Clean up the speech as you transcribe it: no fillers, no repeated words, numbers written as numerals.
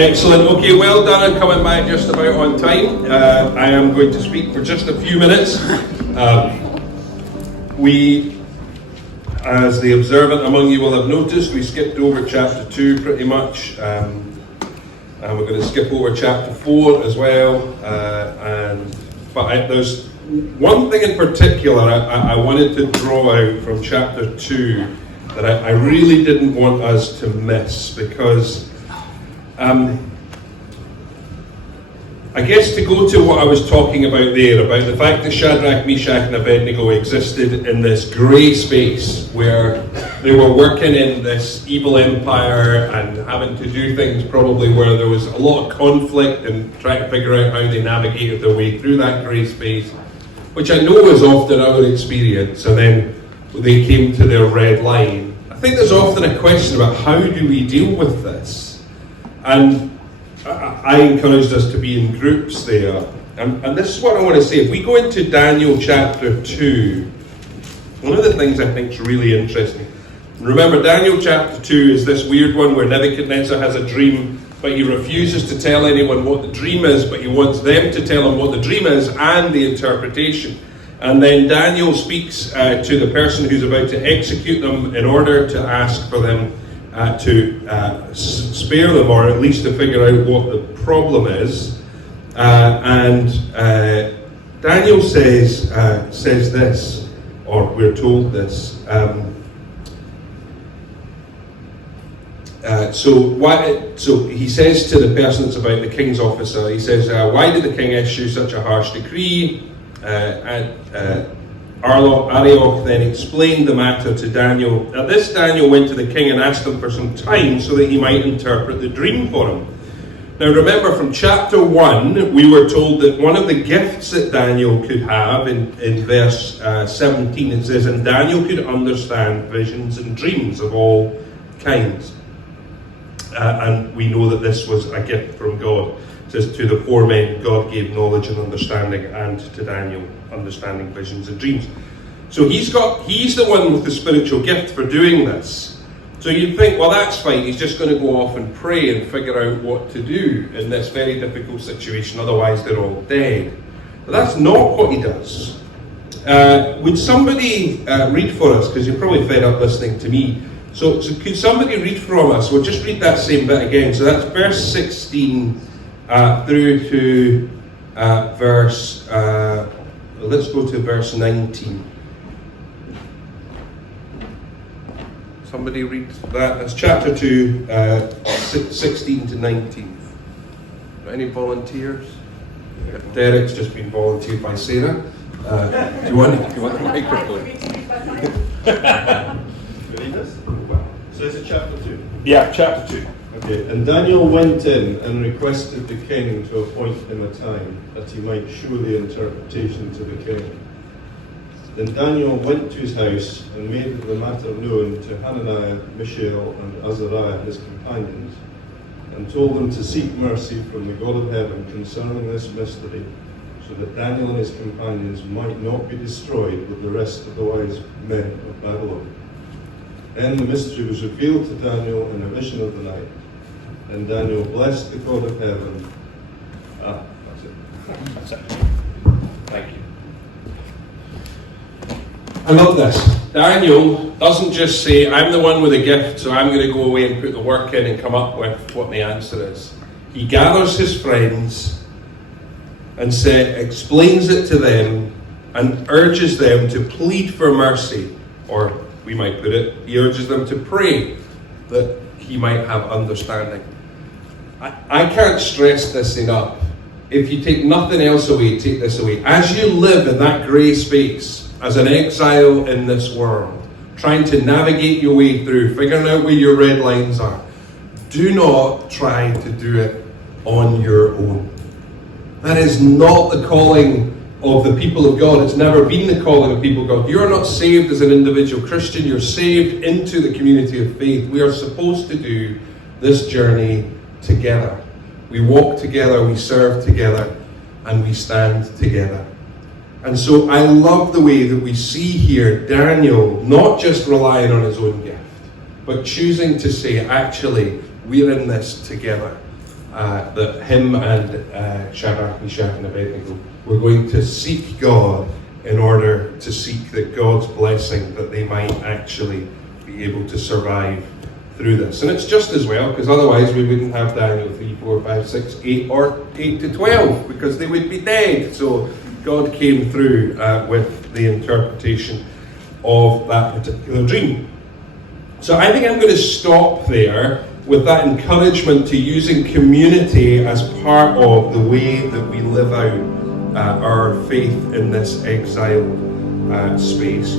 Excellent. Okay, well done on coming back just about on time. I am going to speak for just a few minutes. As the observant among you will have noticed, we skipped over chapter 2 pretty much. And we're going to skip over chapter 4 as well. But there's one thing in particular I wanted to draw out from chapter 2 that I really didn't want us to miss, because I guess to go to what I was talking about there, about the fact that Shadrach, Meshach and Abednego existed in this grey space where they were working in this evil empire and having to do things probably where there was a lot of conflict and trying to figure out how they navigated their way through that grey space, which I know is often our experience, and then they came to their red line. I think there's often a question about how do we deal with this? And I encouraged us to be in groups there. And this is what I want to say. If we go into Daniel chapter 2, one of the things I think is really interesting. Remember, Daniel chapter 2 is this weird one where Nebuchadnezzar has a dream, but he refuses to tell anyone what the dream is, but he wants them to tell him what the dream is and the interpretation. And then Daniel speaks to the person who's about to execute them in order to ask for them to spare them, or at least to figure out what the problem is. Daniel says this, or we're told this. So he says to the person that's about the king's officer, he says, why did the king issue such a harsh decree? Arioch then explained the matter to Daniel. At this, Daniel went to the king and asked him for some time so that he might interpret the dream for him. Now remember, from chapter 1, we were told that one of the gifts that Daniel could have, in verse 17, it says, and Daniel could understand visions and dreams of all kinds. And we know that this was a gift from God. It says, to the 4 men God gave knowledge and understanding, and to Daniel understanding visions and dreams. So he's the one with the spiritual gift for doing this. So you'd think, well, that's fine, he's just going to go off and pray and figure out what to do in this very difficult situation, otherwise they're all dead. But that's not what he does. Would somebody read for us, because you're probably fed up listening to me. So could somebody read from us? We'll just read that same bit again. So that's verse 16 through to verse, let's go to verse 19. Somebody read that. That's chapter 2, 16 to 19. Any volunteers? Derek's just been volunteered by Sarah. Do you want the microphone? Read this? So is it chapter 2? Yeah, chapter 2. Okay. And Daniel went in and requested the king to appoint him a time that he might show the interpretation to the king. Then Daniel went to his house and made the matter known to Hananiah, Mishael, and Azariah, his companions, and told them to seek mercy from the God of heaven concerning this mystery, so that Daniel and his companions might not be destroyed with the rest of the wise men of Babylon. Then the mystery was revealed to Daniel in a vision of the night. And Daniel blessed the God of heaven. That's it. That's it. Thank you. I love this. Daniel doesn't just say, I'm the one with a gift, so I'm going to go away and put the work in and come up with what the answer is. He gathers his friends and explains it to them and urges them to plead for mercy, or we might put it, he urges them to pray that he might have understanding. I can't stress this enough. If you take nothing else away, take this away. As you live in that grey space, as an exile in this world, trying to navigate your way through, figuring out where your red lines are, do not try to do it on your own. That is not the calling of the people of God. It's never been the calling of people of God. You're not saved as an individual Christian. You're saved into the community of faith. We are supposed to do this journey together. We walk together, we serve together, and we stand together. And so I love the way that we see here Daniel not just relying on his own gift, but choosing to say, actually, we're in this together. that him and Shadrach, Meshach and Abednego were going to seek God in order to seek that God's blessing, that they might actually be able to survive through this. And it's just as well, because otherwise we wouldn't have Daniel 3, 4, 5, 6, 8 or 8 to 12, because they would be dead. So God came through with the interpretation of that particular dream. So I think I'm going to stop there with that encouragement to using community as part of the way that we live out our faith in this exile space.